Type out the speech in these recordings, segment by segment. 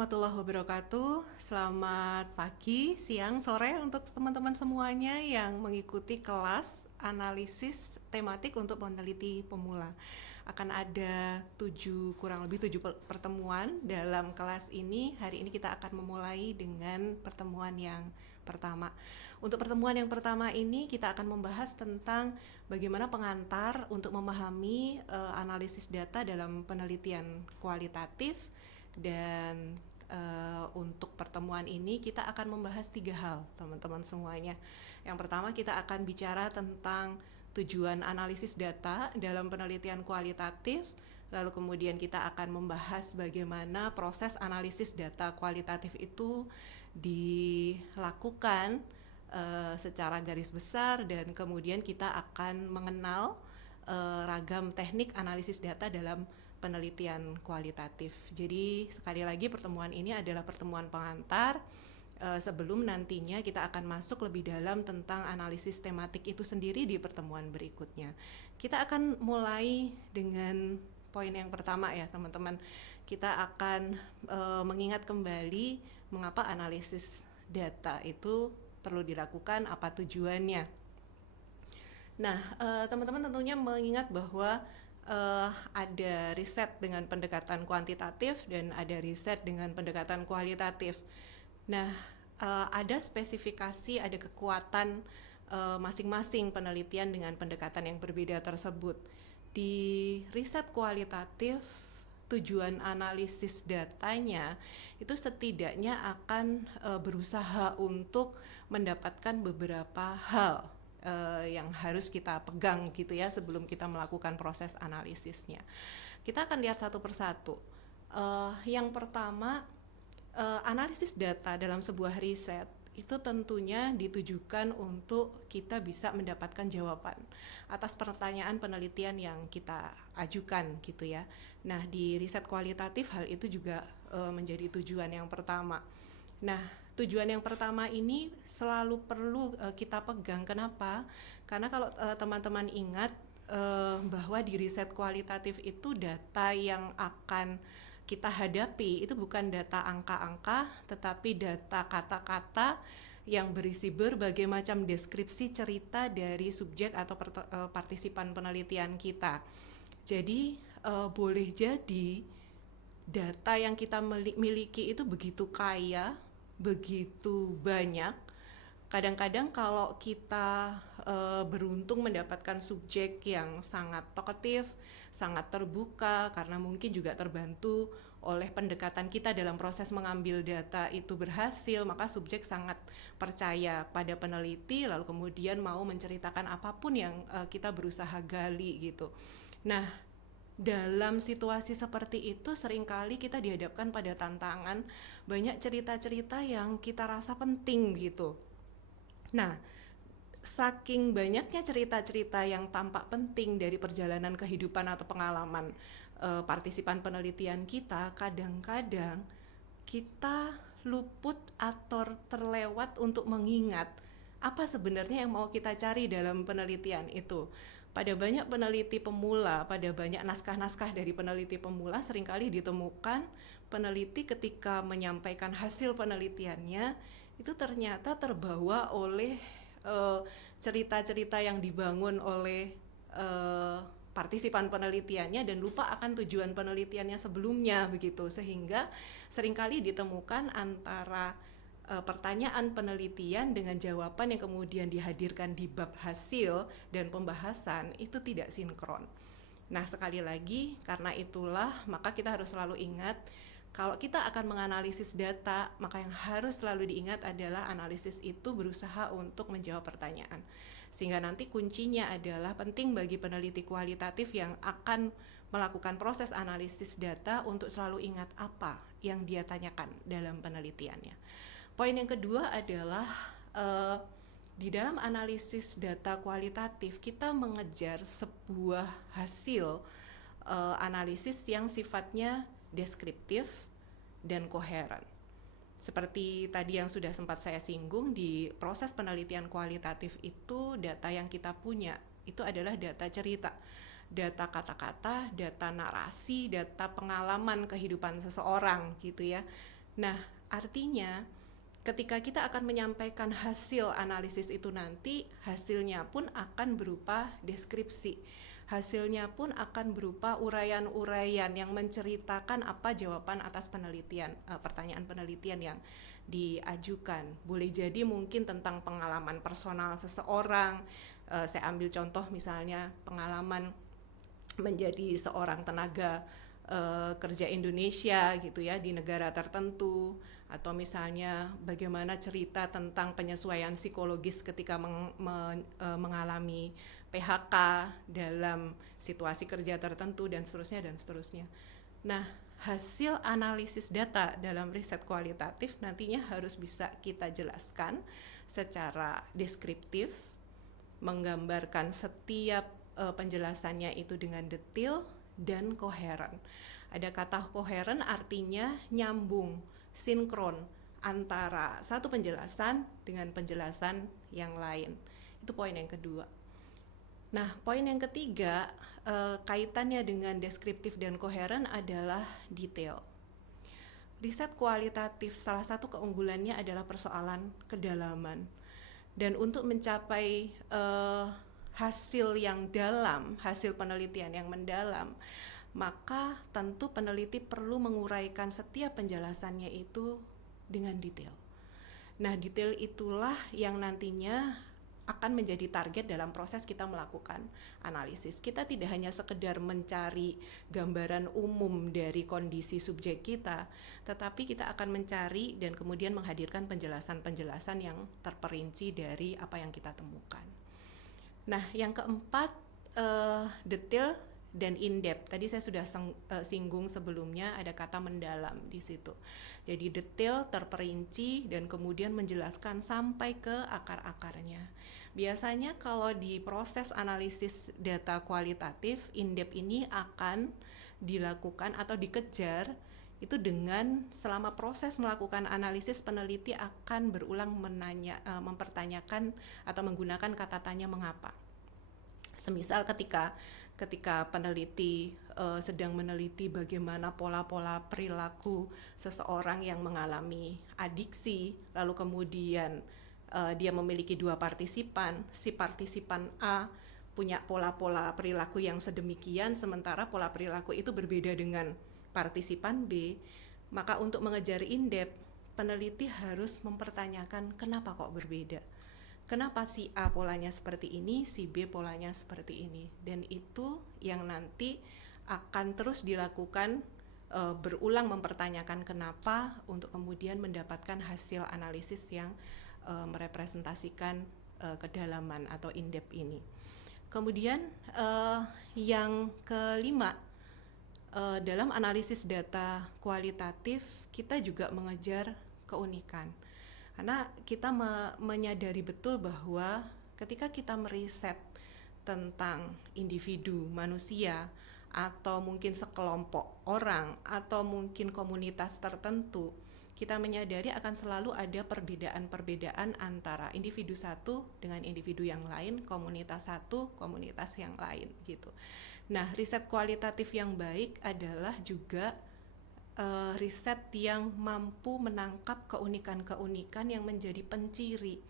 warahmatullahi wabarakatuh. Selamat pagi, siang, sore untuk teman-teman semuanya yang mengikuti kelas analisis tematik untuk peneliti pemula. Akan ada kurang lebih 7 pertemuan dalam kelas ini. Hari ini kita akan memulai dengan pertemuan yang pertama. Untuk pertemuan yang pertama ini kita akan membahas tentang bagaimana pengantar untuk memahami analisis data dalam penelitian kualitatif. Dan untuk pertemuan ini kita akan membahas 3 hal, teman-teman semuanya. Yang pertama, kita akan bicara tentang tujuan analisis data dalam penelitian kualitatif. Lalu kemudian kita akan membahas bagaimana proses analisis data kualitatif itu dilakukan secara garis besar, dan kemudian kita akan mengenal ragam teknik analisis data dalam penelitian kualitatif. Jadi sekali lagi pertemuan ini adalah pertemuan pengantar sebelum nantinya kita akan masuk lebih dalam tentang analisis tematik itu sendiri di pertemuan berikutnya. Kita akan mulai dengan poin yang pertama ya teman-teman. Kita akan mengingat kembali mengapa analisis data itu perlu dilakukan, apa tujuannya. Nah, teman-teman tentunya mengingat bahwa ada riset dengan pendekatan kuantitatif dan ada riset dengan pendekatan kualitatif. Nah, ada spesifikasi, ada kekuatan masing-masing penelitian dengan pendekatan yang berbeda tersebut. Di riset kualitatif, tujuan analisis datanya itu setidaknya akan berusaha untuk mendapatkan beberapa hal yang harus kita pegang gitu ya sebelum kita melakukan proses analisisnya. Kita akan lihat satu persatu. Yang pertama, analisis data dalam sebuah riset itu tentunya ditujukan untuk kita bisa mendapatkan jawaban atas pertanyaan penelitian yang kita ajukan gitu ya. Nah, di riset kualitatif hal itu juga menjadi tujuan yang pertama. Nah, tujuan yang pertama ini selalu perlu kita pegang. Kenapa? Karena kalau teman-teman ingat bahwa di riset kualitatif itu data yang akan kita hadapi itu bukan data angka-angka, tetapi data kata-kata yang berisi berbagai macam deskripsi cerita dari subjek atau partisipan penelitian kita. Jadi boleh jadi data yang kita miliki itu begitu kaya, begitu banyak. Kadang-kadang kalau kita beruntung mendapatkan subjek yang sangat talkative, sangat terbuka, karena mungkin juga terbantu oleh pendekatan kita dalam proses mengambil data itu berhasil, maka subjek sangat percaya pada peneliti, lalu kemudian mau menceritakan apapun yang kita berusaha gali gitu. Nah, dalam situasi seperti itu seringkali kita dihadapkan pada tantangan banyak cerita-cerita yang kita rasa penting gitu. Nah, saking banyaknya cerita-cerita yang tampak penting dari perjalanan kehidupan atau pengalaman partisipan penelitian kita, kadang-kadang kita luput atau terlewat untuk mengingat apa sebenarnya yang mau kita cari dalam penelitian itu. Pada banyak peneliti pemula, pada banyak naskah-naskah dari peneliti pemula, seringkali ditemukan peneliti ketika menyampaikan hasil penelitiannya itu ternyata terbawa oleh cerita-cerita yang dibangun oleh partisipan penelitiannya dan lupa akan tujuan penelitiannya sebelumnya begitu, sehingga seringkali ditemukan antara pertanyaan penelitian dengan jawaban yang kemudian dihadirkan di bab hasil dan pembahasan itu tidak sinkron. Nah, sekali lagi karena itulah maka kita harus selalu ingat kalau kita akan menganalisis data, maka yang harus selalu diingat adalah analisis itu berusaha untuk menjawab pertanyaan. Sehingga nanti kuncinya adalah penting bagi peneliti kualitatif yang akan melakukan proses analisis data untuk selalu ingat apa yang dia tanyakan dalam penelitiannya. Poin yang kedua adalah di dalam analisis data kualitatif kita mengejar sebuah hasil analisis yang sifatnya deskriptif dan koheren. Seperti tadi yang sudah sempat saya singgung, di proses penelitian kualitatif itu data yang kita punya itu adalah data cerita, data kata-kata, data narasi, data pengalaman kehidupan seseorang gitu ya. Nah, artinya ketika kita akan menyampaikan hasil analisis itu nanti, hasilnya pun akan berupa deskripsi. Hasilnya pun akan berupa uraian-uraian yang menceritakan apa jawaban atas penelitian, pertanyaan penelitian yang diajukan. Boleh jadi mungkin tentang pengalaman personal seseorang. Saya ambil contoh misalnya pengalaman menjadi seorang tenaga kerja Indonesia gitu ya di negara tertentu, atau misalnya bagaimana cerita tentang penyesuaian psikologis ketika mengalami PHK dalam situasi kerja tertentu dan seterusnya dan seterusnya. Nah, hasil analisis data dalam riset kualitatif nantinya harus bisa kita jelaskan secara deskriptif, menggambarkan setiap penjelasannya itu dengan detail dan koheren. Ada kata koheren artinya nyambung, sinkron antara satu penjelasan dengan penjelasan yang lain. Itu poin yang kedua. Nah, poin yang ketiga, kaitannya dengan deskriptif dan koheren adalah detail. Riset kualitatif salah satu keunggulannya adalah persoalan kedalaman. Dan untuk mencapai hasil yang dalam, hasil penelitian yang mendalam, maka tentu peneliti perlu menguraikan setiap penjelasannya itu dengan detail. Nah, detail itulah yang nantinya akan menjadi target dalam proses kita melakukan analisis. Kita tidak hanya sekedar mencari gambaran umum dari kondisi subjek kita, tetapi kita akan mencari dan kemudian menghadirkan penjelasan-penjelasan yang terperinci dari apa yang kita temukan. Nah, yang keempat, detail dan in-depth. Tadi saya sudah singgung sebelumnya, ada kata mendalam di situ. Jadi detail, terperinci, dan kemudian menjelaskan sampai ke akar-akarnya. Biasanya kalau di proses analisis data kualitatif, in-depth ini akan dilakukan atau dikejar itu dengan selama proses melakukan analisis, peneliti akan berulang mempertanyakan atau menggunakan kata tanya mengapa. Semisal ketika peneliti sedang meneliti bagaimana pola-pola perilaku seseorang yang mengalami adiksi, lalu kemudian dia memiliki dua partisipan, si partisipan A punya pola-pola perilaku yang sedemikian, sementara pola perilaku itu berbeda dengan partisipan B, maka untuk mengejar in-depth, peneliti harus mempertanyakan kenapa kok berbeda. Kenapa si A polanya seperti ini, si B polanya seperti ini. Dan itu yang nanti akan terus dilakukan, berulang mempertanyakan kenapa untuk kemudian mendapatkan hasil analisis yang merepresentasikan kedalaman atau in-depth ini. Kemudian yang kelima, dalam analisis data kualitatif kita juga mengejar keunikan. Karena kita menyadari betul bahwa ketika kita meriset tentang individu manusia atau mungkin sekelompok orang atau mungkin komunitas tertentu, kita menyadari akan selalu ada perbedaan-perbedaan antara individu satu dengan individu yang lain, komunitas satu, komunitas yang lain gitu. Nah, riset kualitatif yang baik adalah juga riset yang mampu menangkap keunikan-keunikan yang menjadi penciri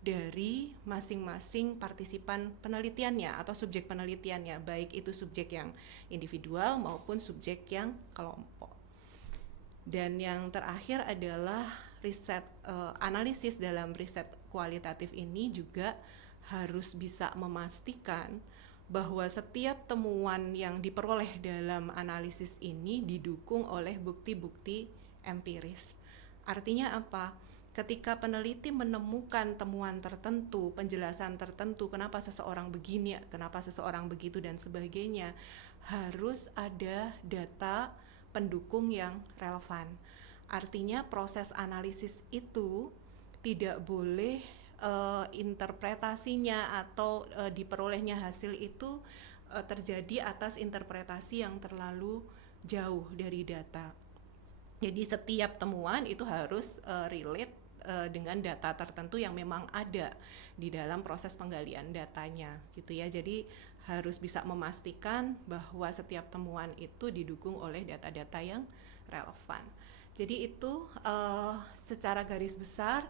dari masing-masing partisipan penelitiannya atau subjek penelitiannya, baik itu subjek yang individual maupun subjek yang kelompok. Dan yang terakhir adalah riset analisis dalam riset kualitatif ini juga harus bisa memastikan bahwa setiap temuan yang diperoleh dalam analisis ini didukung oleh bukti-bukti empiris. Artinya apa? Ketika peneliti menemukan temuan tertentu, penjelasan tertentu, kenapa seseorang begini, kenapa seseorang begitu dan sebagainya, harus ada data pendukung yang relevan. Artinya proses analisis itu tidak boleh interpretasinya atau diperolehnya hasil itu terjadi atas interpretasi yang terlalu jauh dari data. Jadi setiap temuan itu harus relate dengan data tertentu yang memang ada di dalam proses penggalian datanya gitu ya. Jadi harus bisa memastikan bahwa setiap temuan itu didukung oleh data-data yang relevan. Jadi itu secara garis besar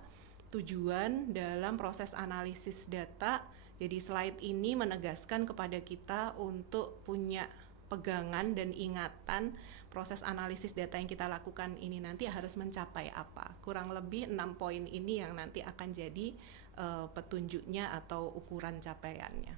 tujuan dalam proses analisis data. Jadi slide ini menegaskan kepada kita untuk punya pegangan dan ingatan proses analisis data yang kita lakukan ini nanti harus mencapai apa. Kurang lebih 6 poin ini yang nanti akan jadi petunjuknya atau ukuran capaiannya.